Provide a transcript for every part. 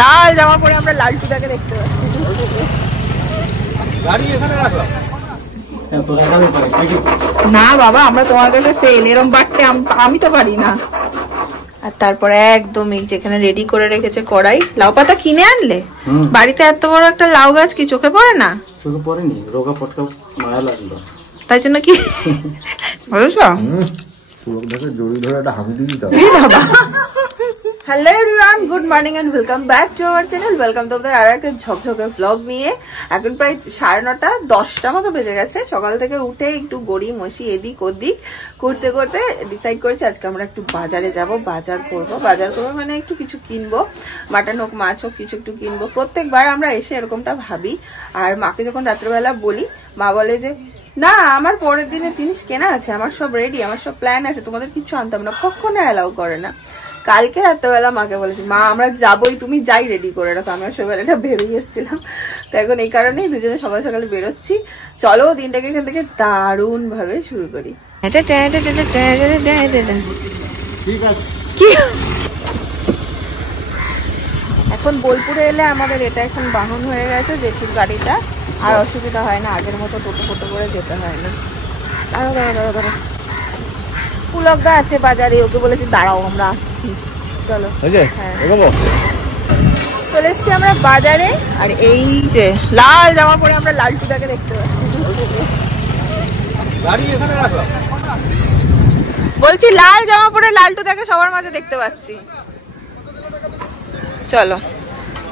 লাল জামা পরে আমরা লালটুদাকে দেখতে পাচ্ছি। না বাবা, আমরা তোমার কাছে ফেল, এরম বাড়তে আমি তো পারি না। আর তারপরে একদমই যেখানে রেডি করে রেখেছে কড়াই, লাউ পাতা কিনে আনলে? বাড়িতে এত বড় একটা লাউ গাছ কি চোখে পড়ে না? চোখে পড়েনি, রোগা পটকা মায়া লাগলো, তাই জন্য কি বুঝছো? জড়িয়ে ধরে একটা হামি দিয়ে দিতে হবে। Hello everyone, good morning and welcome back to our channel. Welcome তোমাদের আরো একটা ঝকঝকে ব্লগ নিয়ে। এখন প্রায় 9:30 10টা মতো বেজে গেছে। সকাল থেকে উঠে একটু গড়ি মশি এদিক ওদিক করতে করতে ডিসাইড করেছি আজকে আমরা একটু বাজারে যাব, বাজার করবো মানে একটু কিছু কিনবো, মাটন হোক মাছ হোক কিছু একটু কিনবো। প্রত্যেকবার আমরা এসে এরকমটা ভাবি। আর মাকে যখন রাত্রেবেলা বলি, মা বলে যে না আমার পরের দিনের জিনিস কেনা আছে, আমার সব রেডি, আমার সব প্ল্যান আছে, তোমাদের কিছু আনতাম না, কখনো অ্যালাউ করে না। কালকে রাত্রেবেলা মাকে বলেছি, মা আমরা যাবোই, তুমি যাই রেডি করে রাখো। আমি সকালবেলাটা বেরিয়ে এসেছিলাম, তো এখন এই কারণেই দুজনে সকাল সকালে বেরোচ্ছি। চলো দিনটাকে এখান থেকে দারুণ ভাবে শুরু করি। এখন বোলপুরে এলে আমাদের এটা এখন বাহন হয়ে গেছে, জেঠির গাড়িটা, আর অসুবিধা হয় না, আগের মতো টোটো ফোটো করে যেতে হয় না। দাঁড়ো পুলকদা আছে বাজারে, ওকে বলেছি দাঁড়াও আমরা আসছি। চলো চলে এসছি আমরা বাজারে। আর এই যে লাল জামা পরে আমরা লালটুদাকে দেখতে পাচ্ছি। বলছি লাল জামা পরে লালটুদাকে সবার মাঝে দেখতে পাচ্ছি। চলো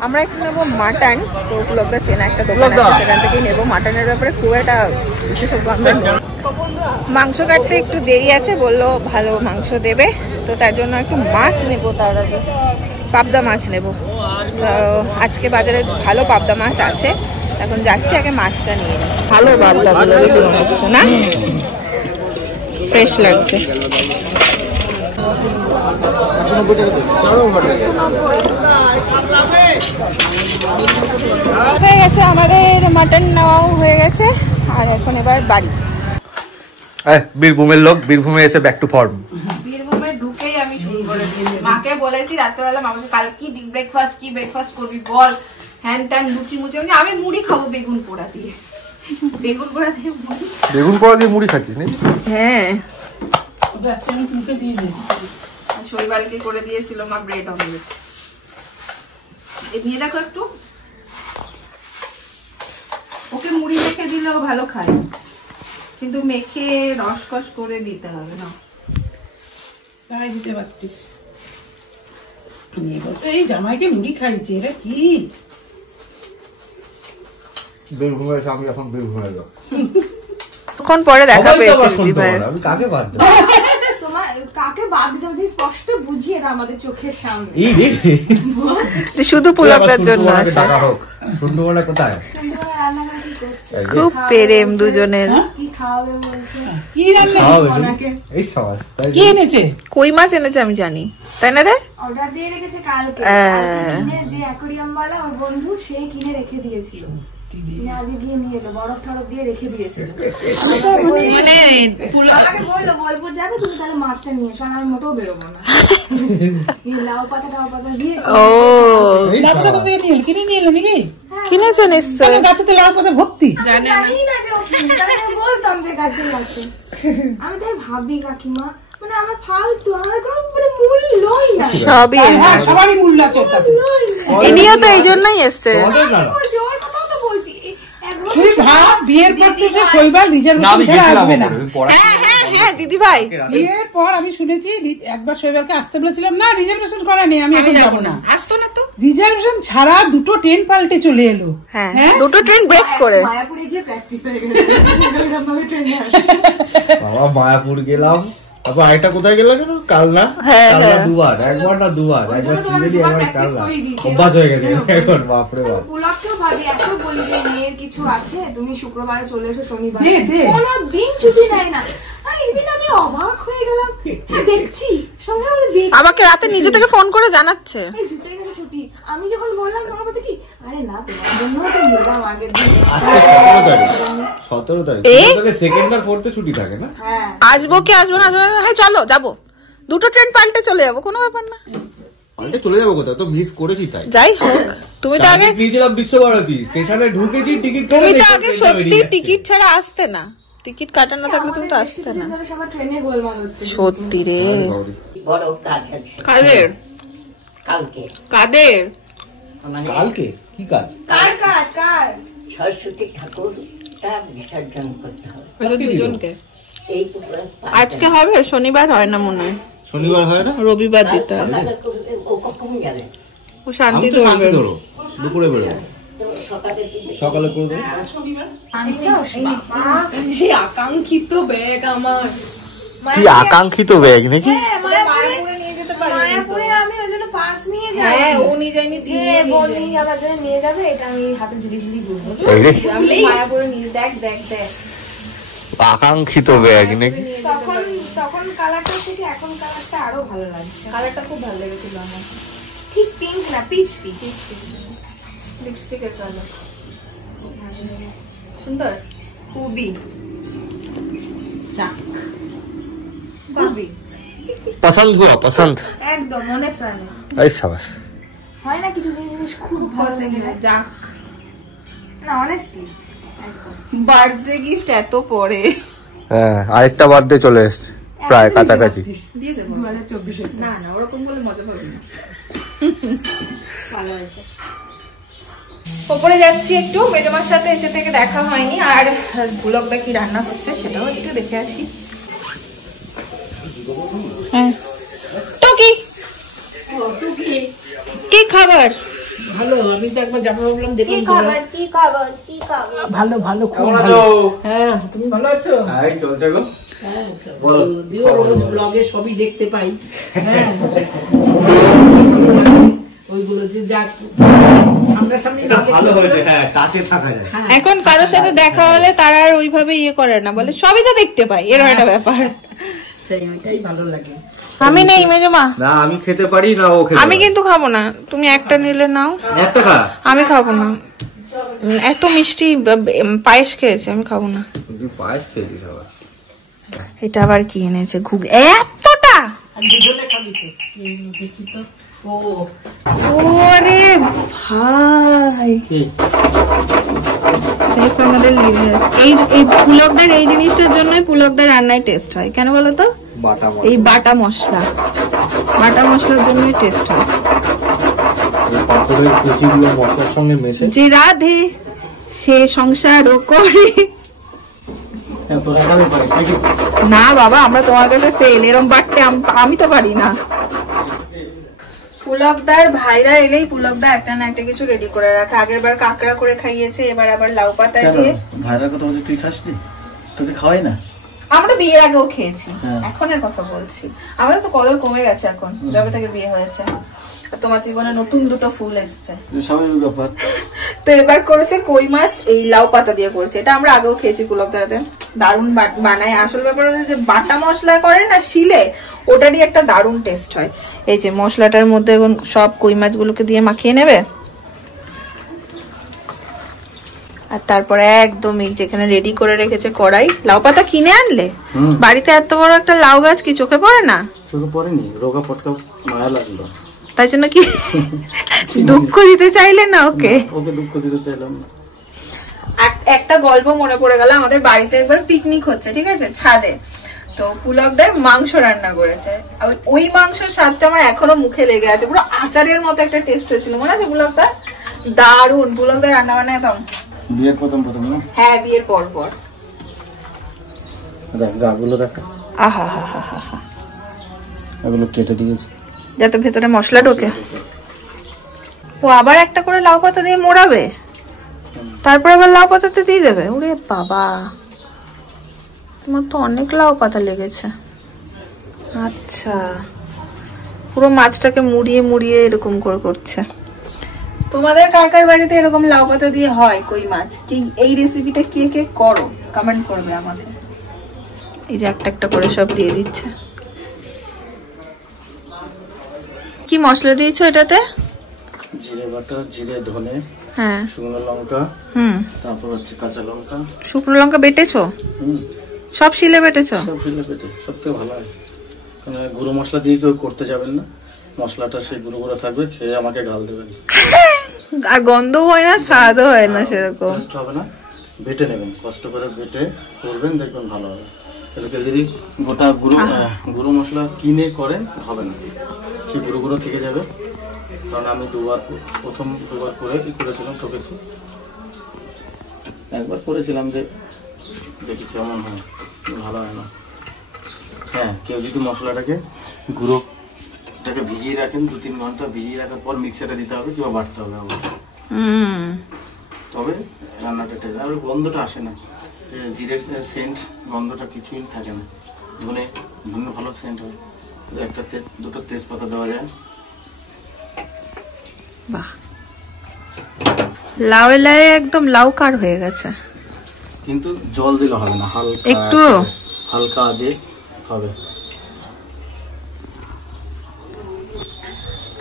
আমরা একটু নেবো মাটন, তো পুলকদা চেনা একটা দোকান আছে, সেখান থেকেই নেবো। মাটনের ব্যাপারে খুব একটা বিশেষজ্ঞ আমরা নেই। মাংস কাটতে একটু দেরি আছে, বললো ভালো মাংস দেবে, তো তার জন্য একটু মাছ নেবো। তার আগে পাবদা মাছ নেবো, তো আজকে বাজারে ভালো পাবদা মাছ আছে, এখন যাচ্ছি আগে মাছটা নিয়ে নেব। ভালো পাবদা হচ্ছে না, ফ্রেশ লাগছে। হয়ে গেছে আমাদের মাটন নেওয়াও হয়ে গেছে, আর এখন এবার বাড়ি। বীরভূমের লোক, বীরভূমে এসে ব্যাক টু ফর্ম। বীরভূমে ঢুকেই আমি শুরু করে দিয়েছি, মাকে বলেছি রাত্রেবেলা, মাকে কাল কি ব্রেকফাস্ট করবি বল, হ্যান ত্যান লুচি মুচি, আমি মুড়ি খাবো বেগুন পোড়া দিয়ে। বেগুন পোড়া দিয়ে মুড়ি খাচ্ছিস নাকি? হ্যাঁ, শৈবালকে করে দিয়েছিল মা ব্রেড অমলেট। নিয়ে দেখো একটু, ওকে মুড়ি মেখে দিলেও ভালো খায়, কিন্তু মেখে রসকস করে দিতে হবে না। তাই দিতে পারতিস। এই জামাইকে মুড়ি খাইছে, এটা কি? বীরভূমে এসে আমি এখন বীরভূমে এলো। কখন পরে দেখা পেয়েছি দিদি ভাই। আমি কাকে বাদ দেব? কাকে বাদ দিতে হবে স্পষ্ট বুঝিয়ে দাও আমাদের চোখের সামনে। শুধু পুলকদার জন্য আসে। কোথায় খুব প্রেম দুজনের। কি এনেছে? কই মাছ এনেছে আমি জানি, তাই না রে? অর্ডার দিয়ে রেখেছে কালকে, যে অ্যাকোয়ারিয়াম ওয়ালা ওর বন্ধু সেই কিনে রেখে দিয়েছিল, আগে গিয়ে নিয়ে এলো, বরফ টরফ দিয়ে রেখে দিয়েছিল। মানে আমাকে বললো বোলপুর যাবে, তুমি তাহলে মাছটা নিয়ে এসো, আমি মোটেও বেরোবো না। লাউ পাতা দিয়ে লাউ পাতা কোথা থেকে কিনে নিয়ে এলো নাকি? কিনেছে নিশ্চয়, গাছে তো লাউ পাতা ভর্তি। জানি না যে বলতাম যে গাছে আছে, আমি তাই ভাবি কাকিমা মানে আমার ফালতু, আমার কোনো মানে মূল্যই না, সবই সবারই মূল্য আছে ওর কাছে। ইনিও তো এই জন্যই এসছে। তুই ভাব বিয়ের পর থেকে শৈবাল রিজার্ভেশন ছাড়া আসবে না। হ্যাঁ দিদি ভাই, বিয়ের পর আমি শুনেছি একবার শৈবালকে আসতে বলেছিলাম, না রিজার্ভেশন করা নেই, আমি এখন যাবো না। আসতো না তো, রিজার্ভেশন ছাড়া দুটো ট্রেন পাল্টে চলে এলো। হ্যাঁ দুটো ট্রেন ব্রেক করে মায়াপুরে গিয়ে প্র্যাকটিস হয়ে গেছে। বাবা মায়াপুর গেলাম, তারপর আরেকটা কোথায় গেলাম যেন, কালনা। দুবার, একবার না দুবার, একবার চিনেছি, একবার কালনা। অভ্যাস হয়ে গেছে এখন, বাপরে বাপ। পুলককেও ভাবি, এত বলি যে মেয়ের কিছু আছে, তুমি শুক্রবারে চলে এসো, শনিবারে কোনো দিন ছুটি নেয় না। এদিন আমি অবাক হয়ে গেলাম, দেখছি সঙ্গে আমাকে রাতে নিজে থেকে ফোন করে জানাচ্ছে ছুটে গেছে ছুটি। আমি যখন বললাম তোমার বলছে কি, আরে না তোমার জন্য তো নিলাম আগের দিন। 17 তারিখ সেকেন্ড আর ফোর্থে ছুটি থাকে না? হ্যাঁ আসবো কি আসবো না, চলো যাবো, দুটো ট্রেন পাল্টে চলে যাবো, কোনো ব্যাপার না। হলটা চলে যাবো কোথাও, তো মিস করেছি তাই। যাই হোক, তুমি তো আগে নিয়েছিলাম বিশ্বভারতী স্টেশনে ঢুকেছি টিকিট, তুমি তো আগে সত্যি টিকিট ছাড়া আসতে না, টিকিট কাটা না থাকলে তুমি তো আসতে না। সত্যি রে। বড় কাজ আছে কাদের? কালকে। কাদের? কালকে কি কাজ? কার কাজ? কার? সরস্বতী ঠাকুরটা বিসর্জন করতে হবে দুজনকে। এই আজকে হবে? শনিবার হয় না মনে হয়, শনিবার হয় না, রবিবার দিতে হবে। ও কখন যাবে? ও শান্তি ধরবে, দুপুরে বেরোবো, সকালে করে দেবো। সে আকাঙ্ক্ষিত ব্যাগ আমার, কি আকাঙ্ক্ষিত ব্যাগ নাকি? মায়াপুরে আমি ওই জন্য পার্স নিয়ে যাই। হ্যাঁ, ও নিয়ে যায়নি, বোন নিয়ে যাবার জন্য নিয়ে যাবে, এটা আমি হাতে ঝুলি ঝুলি ঘুরবো। মায়াপুরে নিয়ে দেখ দেখ দেখ আকাঙ্ক্ষিত ব্যাগ নাকি? তখন কালারটা থেকে এখন কালারটা আরো ভালো লাগছে। কালারটা খুব ভালো লেগেছিল আমার। ঠিক পিঙ্ক না, পিচ পিচ। লিপস্টিকের কালার সুন্দর, খুবই খুবই পছন্দ হুয়া, পছন্দ একদম মনে প্রাণে। এই সাবাস। হয় না কিছু জিনিস খুব পছন্দ হয়। যাক না অনেস্টলি বার্থডে গিফট এত পরে হ্যাঁ, আরেকটা বার্থডে চলে এসেছে প্রায় কাছাকাছি। দিয়ে দেবো 2024 না না, ওরকম বলে মজা পাবো না। ভালো হয়েছে। ওপরে যাচ্ছি একটু, মেজমার সাথে এসে থেকে দেখা হয়নি, আর ব্লগটা কি রান্না হচ্ছে সেটাও একটু দেখে আসি। হ্যাঁ, টকি কি খাবার? ভালো, আমি তো একবার যাবো ভাবলাম, দেখলাম ভালো ভালো, খুব ভালো। হ্যাঁ, তুমি ভালো আছো? এই চলছে গো। হ্যাঁ, যদিও রোজ ব্লগে সবই দেখতে পাই। হ্যাঁ, ওইগুলো যে যাক সামনাসামনি ভালো হয়েছে, হ্যাঁ কাছে থাকা যায়। এখন কারোর সাথে দেখা হলে তারা আর ওইভাবে ইয়ে করে না, বলে সবই তো দেখতে পাই, এরকম একটা ব্যাপার। সেইটাই ভালো লাগে। আমি নেই মেজমা, না আমি খেতে পারি না, ও খেতে আমি কিন্তু খাবো না, তুমি একটা নিলে নাও। একটা খা। আমি খাবো না, এত মিষ্টি পায়েস খেয়েছে, আমি খাবো না। তুই পায়েস খেয়েছিস আবার? এটা আবার কি এনেছে? ঘুগ এতটা? দুজনে খাবি তো? দেখি তো। ওরে ভাই, এই পুলকদার এই জিনিসটার জন্যই পুলকদার রান্নায় টেস্ট হয়, কেন বলতো? এই বাটা মশলা, বাটা মশলার জন্যই টেস্ট হয়। মশলার সঙ্গে মেশে যে রাধে সে সংসারও করে না বাবা, আমরা তোমার কাছে ফেল, এরম বাটতে আমি তো পারি না। পুলকদার ভাইরা এলেই পুলকদা একটা না একটা কিছু রেডি করে রাখে। আগের বার কাঁকড়া করে খাইয়েছে, এবার আবার লাউ পাতা দিয়ে। ভাইরার কথা বলছিস, তুই খাসনি? তোকে খাওয়াই না? আমরা বিয়ের আগেও খেয়েছি, এখনের কথা বলছি। আমাদের তো কদর কমে গেছে এখন, যবে থেকে বিয়ে হয়েছে। তোমার জীবনে নতুন দুটো ফুল এসছে, স্বাভাবিক ব্যাপার। তো এবার করেছে কই মাছ, এই লাউ পাতা দিয়ে করেছে। এটা আমরা আগেও খেয়েছি পুলকদারাতে, দারুণ বানায়। আসল ব্যাপার হচ্ছে যে বাটা মশলা করে না শিলে, ওটারই একটা দারুণ টেস্ট হয়। এই যে মশলাটার মধ্যে এখন সব কই মাছগুলোকে দিয়ে মাখিয়ে নেবে, আর তারপরে একদম এই যেখানে রেডি করে রেখেছে কড়াই। লাউ পাতা কিনে আনলে? বাড়িতে এত বড় একটা লাউ গাছ কি চোখে পড়ে না? চোখে পড়েনি, রোগা পটকা মায়া লাগলো, তাই জন্য কি দুঃখ দিতে চাইলে না ওকে? ওকে দুঃখ দিতে চাইলাম না। একটা গল্প মনে পড়ে গেল, আমাদের বাড়িতে একবার পিকনিক হচ্ছে, ঠিক আছে, ছাদে। তো পুলকদায় মাংস রান্না করেছে, ওই মাংসের স্বাদটা আমার এখনো মুখে লেগে আছে, পুরো আচারের মতো একটা টেস্ট হয়েছিল, মনে আছে পুলকদা? দারুণ পুলকদার রান্না বান্না একদম। বিয়ের প্রথম না? হ্যাঁ, বিয়ের পর পর। দেখ গাগুলো দেখ, আহা হা হা হা, এগুলো কেটে দিয়েছি যাতে ভেতরে মশলা ঢোকে। ও আবার একটা করে লাউ পাতা দিয়ে মোড়াবে, তারপর আবার লাউ পাতাতে দিয়ে দেবে। ওরে বাবা, তোমার তো অনেক লাউ পাতা লেগেছে। আচ্ছা, পুরো মাছটাকে মুড়িয়ে মুড়িয়ে এরকম করে করছে। তোমাদের কার কার বাড়িতে এরকম লাউ পাতা দিয়ে হয় কই মাছ? কি এই রেসিপিটা কে কে করো কমেন্ট করবে আমাদের। এই যে একটা একটা করে সব দিয়ে দিচ্ছে। কি মশলা দিয়েছো এটাতে? জিরে বাটা, জিরে, ধনে, হ্যাঁ, শুকনো লঙ্কা, তারপর হচ্ছে কাঁচা লঙ্কা। শুকনো লঙ্কা বেটেছো? সব শিলে বেটেছো? সব শিলে বেটে, সব থেকে ভালো হয়, কারণ গুঁড়ো মশলা দিয়ে কেউ করতে যাবেন না, মশলাটা সেই গুঁড়ো গুঁড়ো থাকবে, খেয়ে আমাকে গাল দেবেন। আর গন্ধ হয় না, স্বাদও হয় না সেরকম। টেস্ট হবে না, বেটে নেবেন, কষ্ট করে বেটে করবেন, দেখবেন ভালো হবে। তাহলে কেউ যদি গোটা গুঁড়ো মশলা কিনে করেন হবে না, সেই গুঁড়ো গুঁড়ো থেকে যাবে। কারণ আমি প্রথম দুবার করেছিলাম, ঠকেছি। একবার করেছিলাম যে দেখি কেমন হয়, ভালো হয় না। হ্যাঁ, কেউ যদি মশলাটাকে গুঁড়োটাকে ভিজিয়ে রাখেন, 2-3 ঘন্টা ভিজিয়ে রাখার পর মিক্সারে দিতে হবে কিংবা বাটতে হবে অবশ্যই, তবে রান্নাটা টেস্ট। আর গন্ধটা আসে না, জিরের সেন্ট গন্ধটা কিছুই থাকে না। ধনে ভালো সেন্ট হয়, দুটো তেজপাতা দেওয়া যায়। বাহ, লাউ একদম লাউ কার হয়ে গেছে, কিন্তু জল দিলে হবে না, হালকা আজে হবে।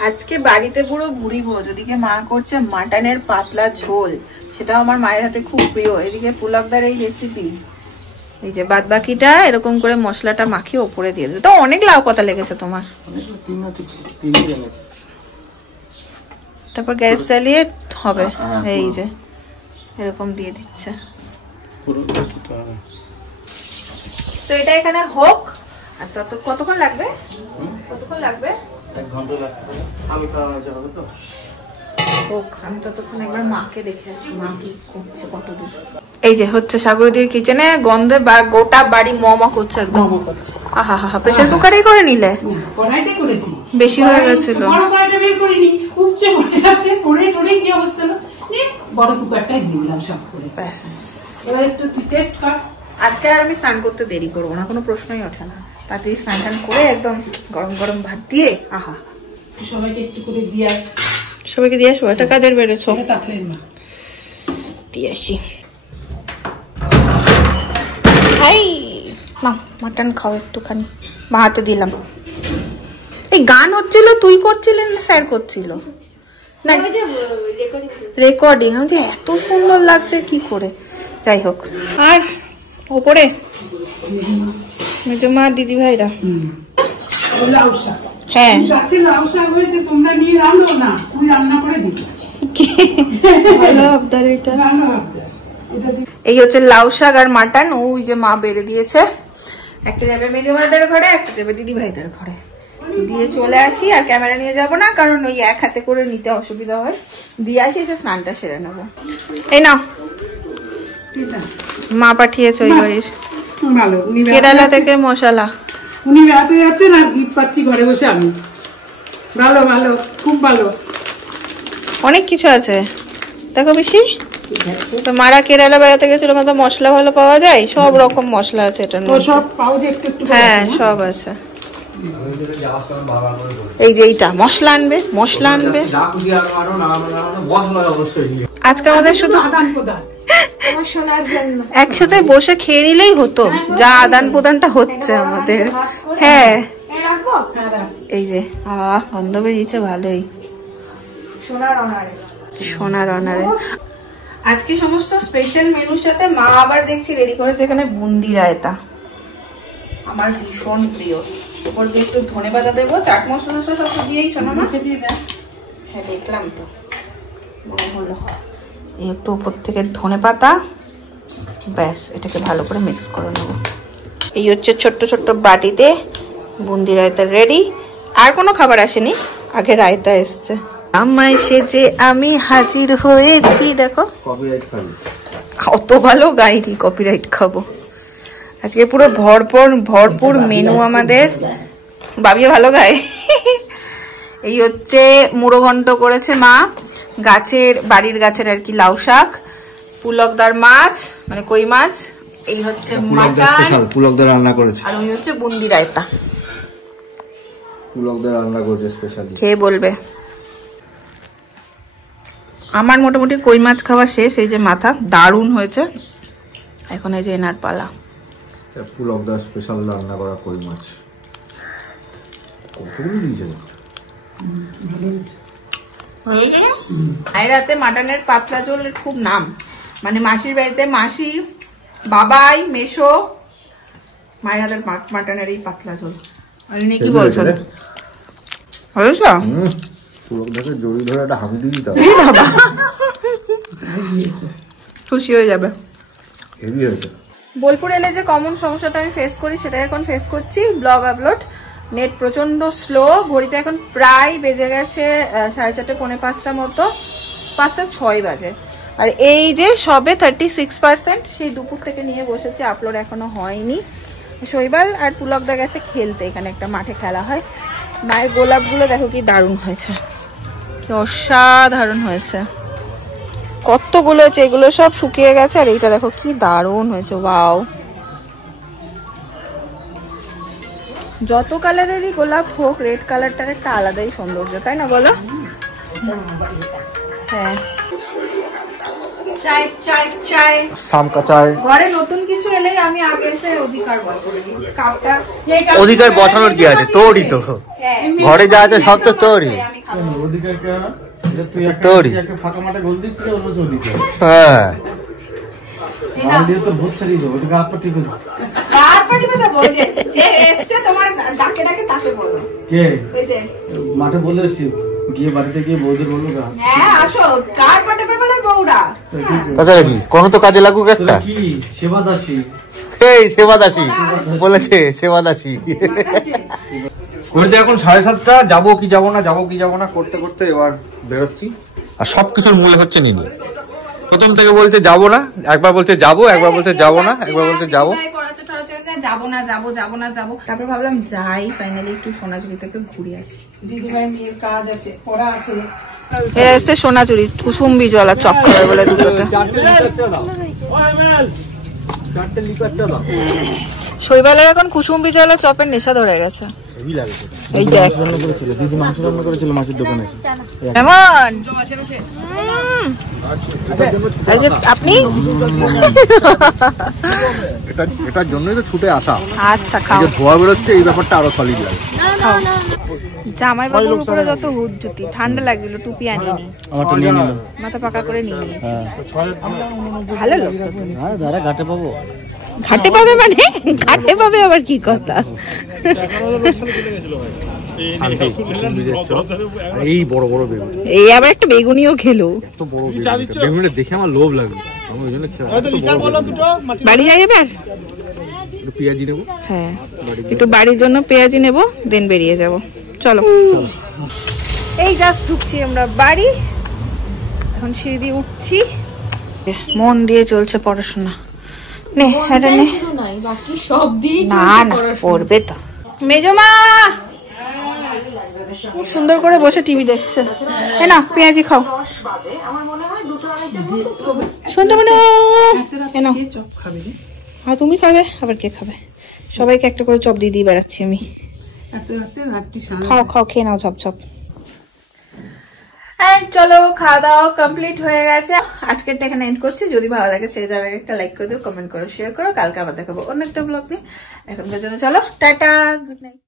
আজকে বাড়িতে পুরো বুড়ি ভোজ। ওদিকে মা করছে মাটনের পাতলা ঝোল, সেটাও আমার মায়ের হাতে খুব প্রিয়। এদিকে পুলকদার এই রেসিপি, এই যে বাদ বাকিটা এরকম করে মশলাটা মাখিয়ে ওপরে দিয়ে দেবে। তো অনেক লাউ পাতা লেগেছে তোমার। তারপর গ্যাস জ্বালিয়ে হবে, এই যে এরকম দিয়ে দিচ্ছে। তো এটা এখানে হোক। আর কতক্ষণ লাগবে? 1 ঘন্টা লাগবে। আমি ততক্ষণ একবার মাকে দেখে আসি, মা কি করছে কতদূর। এই যে হচ্ছে সাগরদির কিচেনে, গন্ধে গোটা বাড়ি মমা করছে একদম। আহা, প্রেসার কুকারেই করে নিলে? কড়াইতে করেছি, বেশি হয়ে গেছিল। বড় কড়াইটা বের করিনি, উপচে পড়ে যাচ্ছে, পড়ে কি অবস্থা হলো। বড় কুকারটাই দিয়ে দিলাম সব করে। ব্যাস, এবার একটু তুই টেস্ট কর। আজকে আর আমি স্নান করতে দেরি করবো না, কোনো প্রশ্নই ওঠে না। তাড়াতাড়ি স্নান করে একদম গরম গরম ভাত দিয়ে, আহা। সবাইকে একটু করে দিয়ে, সবাইকে দিয়ে আসবো। এটা কাদের বেড়েছো? দিয়ে আসি। না, মাটন খাও একটুখানি, মা হাতে দিলাম। এই গান হচ্ছিল, তুই করছিলেন না স্যার করছিল? না, রেকর্ডিং। আমি যে এত সুন্দর লাগছে কি করে, যাই হোক। আর ওপরে মেজো মা দিদি ভাইরা, হ্যাঁ লাউ শাক হয়েছে, তোমরা নিয়ে রান্না না, তুই রান্না করে দিবি। এই হচ্ছে লাউ শাক আর মাটন। ওই যে মা বেড়ে দিয়েছে, একটা যাবে মেজো মাদের ঘরে, একটা যাবে দিদি ভাইদের ঘরে। দিয়ে চলে আসি, আর ক্যামেরা নিয়ে যাব না, কারণ ওই এক হাতে করে নিতে অসুবিধা হয়। দিয়ে আসি, এসে স্নানটা সেরে নেবো। এই নাও, মা পাঠিয়েছে ওই বাড়ির কেরালা থেকে মশলা। উনি বেড়াতে যাচ্ছেন আর গিফট পাচ্ছি ঘরে বসে আমি। ভালো, খুব ভালো, অনেক কিছু আছে দেখো বেশি। তো মারা কেরালা বেড়াতে গেছিল, তো মশলা ভালো পাওয়া যায়, সব রকম মশলা আছে এটার মধ্যে। সব পাওয়া যায় একটু, হ্যাঁ সব আছে। এই যে এইটা মশলা আনবে। আজকে আমাদের শুধু একসাথে বসে খেয়ে নিলেই হতো, যা আদান প্রদানটা হচ্ছে আমাদের। হ্যাঁ, এই যে গন্ধ বেরিয়েছে ভালোই, সোনার অনারে। আজকে সমস্ত স্পেশাল মেনুর সাথে মা আবার দেখছি রেডি করেছে এখানে বুন্দি রায়তা, আমার ভীষণ প্রিয়। ওপর দিয়ে একটু ধনে পাতা দেবো, চাট মশলা সব দিয়েই শোনা মাকে দিয়ে দেয়। হ্যাঁ দেখলাম তো, মনে হলো। এই একটু উপর থেকে ধনে পাতা, ব্যাস এটাকে ভালো করে মিক্স করে নেব। এই হচ্ছে ছোট্ট ছোট্ট বাটিতে বুন্দি রায়তা রেডি। আর কোনো খাবার আসেনি, আগে রায়তা এসছে। আমায় সেজে আমি হাজির হয়েছি। দেখো অত ভালো গাইনি, কপিরাইট খাবো। আজকে পুরো ভরপুর মেনু আমাদের। বাবিও ভালো গায়। এই হচ্ছে মুড়ো ঘন্ট করেছে মা, বাড়ির গাছের আর কি লাউ শাক, পুলকদার মাছ মানে কই মাছ, এই হচ্ছে মাটন পুলকদার রান্না করেছে, আর ওই হচ্ছে বুন্দি রায়তা পুলকদার রান্না করেছে স্পেশালি। খেয়ে বলবে। আমার মোটামুটি কই মাছ খাওয়া শেষ। এই যে মাথা দারুণ হয়েছে। এখন এই যে এনার পালা, পুলকদার স্পেশাল রান্না করা কই মাছ। মায়ের হাতে মাটনের পাতলা ঝোলের খুব নাম, মানে মাসির বাড়িতে মাসি, বাবাই, মেশো, মায়ের হাতের মাটনের এই পাতলা ঝোল। আর কি বলছো? হয়েছে পুরোটাকে জড়িয়ে ধরে একটা হামি দিয়ে দিতে বাবা খুশি হয়ে যাবে। হেভি হয়েছে। বোলপুর এলে যে কমন সমস্যাটা আমি ফেস করি সেটা এখন ফেস করছি। ব্লগ আপলোড নেট প্রচন্ড স্লো। ঘড়িতে এখন প্রায় বেজে গেছে 4:30 পৌনে 5টা মতো, 5:06 বাজে। আর এই যে সবে 36%, সেই দুপুর থেকে নিয়ে বসেছি, আপলোড এখনো হয়নি। শৈবাল আর পুলকদা গেছে খেলতে, এখানে একটা মাঠে খেলা হয়। মায়ের গোলাপগুলো দেখো কি দারুণ হয়েছে, অসাধারণ হয়েছে। কতগুলো হয়েছে, এগুলো সব শুকিয়ে গেছে। আর এইটা দেখো কি দারুণ হয়েছে, ওয়াও। যত কালারেরই গোলাপ হোক, রেড কালারটার একটা আলাদাই সৌন্দর্য, তাই না বলো? হ্যাঁ, চাই চাই চাই সামকা চাই। ঘরে নতুন কিছু এলেই আমি আগে এসে অধিকার বসাই। কাপটা অধিকার বসানোর কি আছে, তোরই তো। ঘরে যা আছে সব তো তোরই। অধিকার কে না, তুই তোরই। একটা ফাঁকা মাঠে গোল দিচ্ছিস, অন্য অধিকার। হ্যাঁ, আমাদের তো ভূত ছাড়িয়ে দেবো, তোকে হাত পা ঠিক করে কে মাঠে বলে এসছি, গিয়ে বাড়িতে গিয়ে বৌদের বললো তাছাড়া কি কোনো তো কাজে লাগুক একটা। কি সেবা দাসী, এই সেবা দাসী বলেছে, সেবা দাসী। এখন 7:30 যাবো কি যাবো না, যাবো কি যাবো না করতে করতে এবার বেরোচ্ছি। আর সবকিছুর মূলে হচ্ছে নিনি। প্রথম থেকে বলতে যাবো না, একবার বলতে যাবো, একবার বলতে যাবো না, একবার বলতে যাবো, যাবো না যাবো যাবো না যাবো। তারপর ভাবলাম যাই, ফাইনালি একটু সোনাঝুরি থেকে ঘুরে আসি। দিদিভাই মেয়ের কাজ আছে, পড়া আছে। এরা এসছে সোনাঝুরি, কুসুম্বি জলা চপ খাবে বলে দুটোতে। শৈবালের এখন কুসুম্বি জলা চপের নেশা ধরে গেছে। এই দেখ দিদি মাংস রান্না করেছিল মাছের দোকানে। কেমন আপনি? এটার জন্যই তো ছুটে আসা। আচ্ছা খাও। ধোয়া বেরোচ্ছে, এই ব্যাপারটা আরো সলিড লাগে। জামাই বাবুর উপরে যত হুজ্জুতি, ঠান্ডা লাগছিল, টুপি আনিনি, আমারটা নিয়ে নিল, মাথা পাকা করে নিয়ে নিয়েছি। ভালো লোক তো। হ্যাঁ দাঁড়া ঘাটে পাবো। ঘাটে পাবে মানে? ঘাটে পাবে আবার কি কথা? এই বড় বড় বেগুন, এই আবার একটা বেগুনিও খেলো। এত বড় বেগুনটা দেখে আমার লোভ লাগলো। বাড়ি যাই এবার? একটু পেঁয়াজি নেবো। হ্যাঁ, একটু বাড়ির জন্য পেঁয়াজি নেবো, দেন বেরিয়ে যাব। চলো। এই জাস্ট ঢুকছি আমরা বাড়ি, এখন সিঁড়ি দিয়ে উঠছি। মন দিয়ে চলছে পড়াশোনা। নে এটা নে। না না পড়বে তো। মেজমা খুব সুন্দর করে বসে টিভি দেখছে। না পেঁয়াজি খাও। শুনতে মানে হ্যাঁ তুমি খাবে, আবার কে খাবে? সবাইকে একটা করে চপ দিয়ে দিয়ে বেড়াচ্ছি আমি। খাও খাও, খেয়ে নাও চপ চপ। চলো, খাওয়া দাওয়া কমপ্লিট হয়ে গেছে। আজকেরটা এখানে এন্ড করছি। যদি ভালো লাগে সেই জায়গায় একটা লাইক করে দিও, কমেন্ট করো, শেয়ার করো। কালকে আবার দেখাবো অন্য একটা ব্লগ নিয়ে। এখনকার জন্য চলো, টাটা, গুড নাইট।